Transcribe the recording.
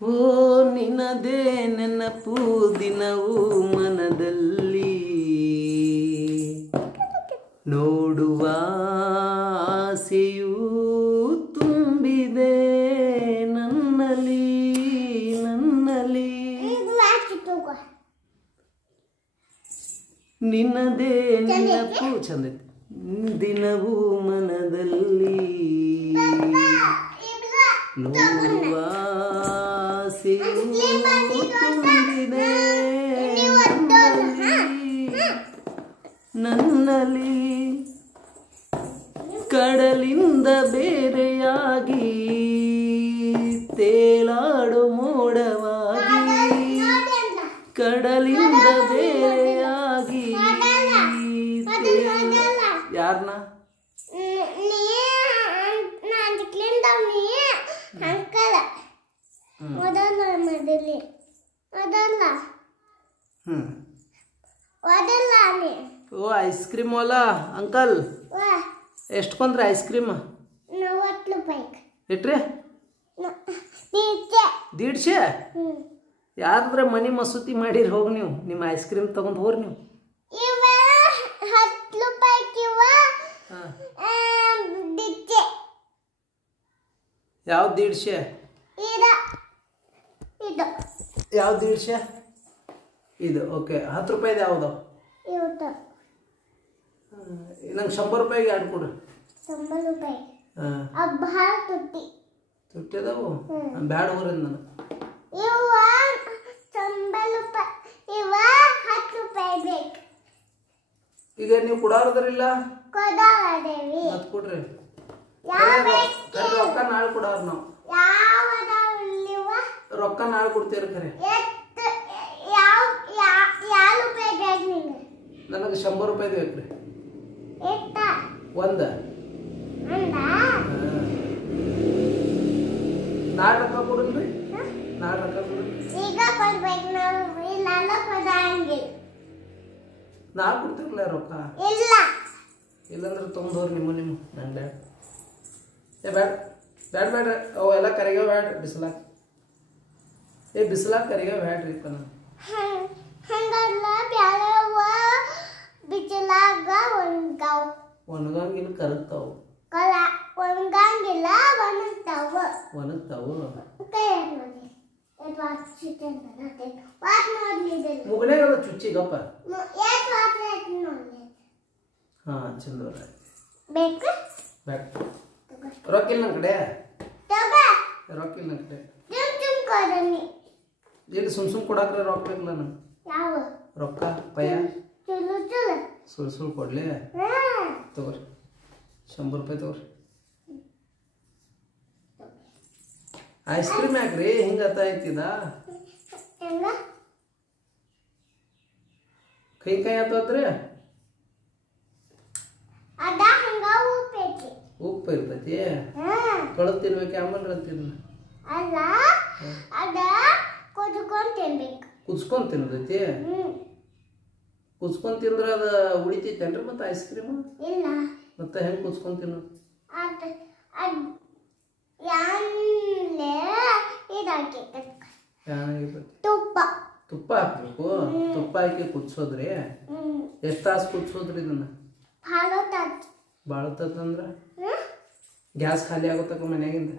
ಓ ನಿನ್ನದೇ ನೆನಪು ದಿನವೂ ಮನದಲ್ಲಿ ನೋಡುವ ಆಸೆಯೂ ತುಂಬಿದೆ ನನ್ನಲ್ಲಿ ನನ್ನಲ್ಲಿ ನಿನ್ನದೇ ನೆನಪು ಚಂದ ದಿನವೂ ಮನದಲ್ಲಿ ನೋಡುವ ಆಸೆಯೂ ತುಂಬಿದೆ ನನ್ನಲ್ಲಿ ಕಡಲಿಂದ ಬೇರೆಯಾಗಿ ತೇಲಾಡು ಮೋಡವಾಗಿ ಕಡಲಿಂದ ಬೇರೆಯಾಗಿ ಯಾರನ್ನ ಓ ಐಸ್ ಕ್ರೀಮ್ ವಾಲ ಅಂಕಲ್ ಎಷ್ಟು ಕೊಂದ್ರಿ ಐಸ್ ಕ್ರೀಮ್ 90 ರೂಪಾಯಿ ಇಟ್ರಿ 150 ಯಾರ್ದ್ರ ಮನಿ ಮಸೂತಿ ಮಾಡಿರಿ ಹೋಗಿ ನೀವು ನಿಮ್ಮ ಐಸ್ ಕ್ರೀಮ್ ತಗೊಂಡ್ ಹೋಗ್ರಿ ನೀವು 10 ರೂಪಾಯಿ ಯಾವ್ದು 150 ಯಾವ್ದು 150 ಇದು ಓಕೆ 10 ರೂಪಾಯಿದು ಯಾವ್ದು ನಂಗೆ 100 ರೂಪಾಯಿಗೆ ಎರಡು ಕೊಡ್ರಿ 100 ರೂಪಾಯಿ ತುಟ್ಟಿ ಅದಾವು ಬ್ಯಾಡ ಹೋಗ್ರಿ ನಾನು ಈಗ ನೀವು ಕೊಡಾರದ್ರಿಲ್ಲ ಮತ್ ಕೊಡ್ರಿ ರೊಕ್ಕ ನಾಳೆ ಕೊಡಾರ ನಾವು ರೊಕ್ಕ ನಾಳೆ ಕೊಡ್ತೀರಿ ಖರೆ ನನಗೆ 100 ರೂಪಾಯಿ ಬೇಕ್ರಿ ಒಂದ ನಾಳೆ ರೊಕ್ಕ ಕೊಡಲ್ರಿ ನಾಳೆ ರೊಕ್ಕ ಕೊಡ್ರಿ ನಾ ಕೊಡ್ತಿರ್ಲ ರೊಕ್ಕ ಇಲ್ಲಂದ್ರೆ ತೊಗೊಂಡವ್ರಿ ನಿಮ್ಮ ನಂಗೆ ಬ್ಯಾಡ ಬ್ಯಾಡ ಬ್ಯಾಡ್ರಿ ಅವು ಎಲ್ಲ ಕರಿಗಾವ ಬ್ಯಾಡ್ರಿ ಬಿಸಿಲಾಕ ಬಿಸಿಲಾಕ ಕರಿಗಾವ ಬ್ಯಾಡ್ರಿ ನಾನು ಒಣಗಂಗಿಲ್ಲ ಕರಗ್ತಾವು ಒಣಗ್ತಾವು ಮುಗನ್ಯಾಗ ಚುಚ್ಚಿಗಪ್ಪ ಹಾ ಚಂದ ರೊಕ್ಕ ಇಲ್ಲ ನನ್ನ ಕಡೆ ರೊಕ್ಕ ಇಲ್ಲ ನನ್ನ ಕಡೆ ಇಲ್ಲಿ ಸುಮ್ ಕೊಡಾಕ್ರೆ ರೊಕ್ಕ ಬೇಕಲ್ಲ ನಂಗೆ ರೊಕ್ಕ ಪಯ ಸುಳ್ಳು ಕೊಡ್ಲಿ ತಗೋರಿ 100 ರೂಪಾಯಿ ತಗೋರಿ ಐಸ್ ಕ್ರೀಮ್ ಯಾಕ್ರಿ ಹಿಂಗತ್ತ ಐತಿದ ಕೈ ಆತತ್ರಿ ಉಪ್ಪು ಇರ್ತೈತಿ ಕಳದ್ ತಿನ್ಬೇಕು ಆಮೇಲೆ ಅಂತಿದ್ನ ಕುದ್ಸ್ಕೊಂಡ್ ತಿನ್ನತೈತಿ ಕುದ್ಸ್ಕೊಂಡ್ ತಿಂದ್ರೆ ಅದ ಉಳಿತೈತೇನ್ರಿ ಮತ್ತೆ ಐಸ್ ಕ್ರೀಮ್ ಮತ್ತೆ ಹೆಂಗ್ ಕುದ್ಸ್ಕೊಂಡ್ ತಿನ್ನೋದು ತುಪ್ಪ ಹಾಕ್ಬೇಕು ತುಪ್ಪ ಹಾಕಿ ಕುದ್ಸೋದ್ರಿ ಎಷ್ಟ್ ತಾಸು ಕುದ್ಸೋದ್ರಿ ಇದನ್ನ ಭಾಳ ಹೊತ್ತಂದ್ರ ಗ್ಯಾಸ್ ಖಾಲಿ ಆಗುತ್ತಕ್ಕ ಮನ್ಯಾಗಿಂದ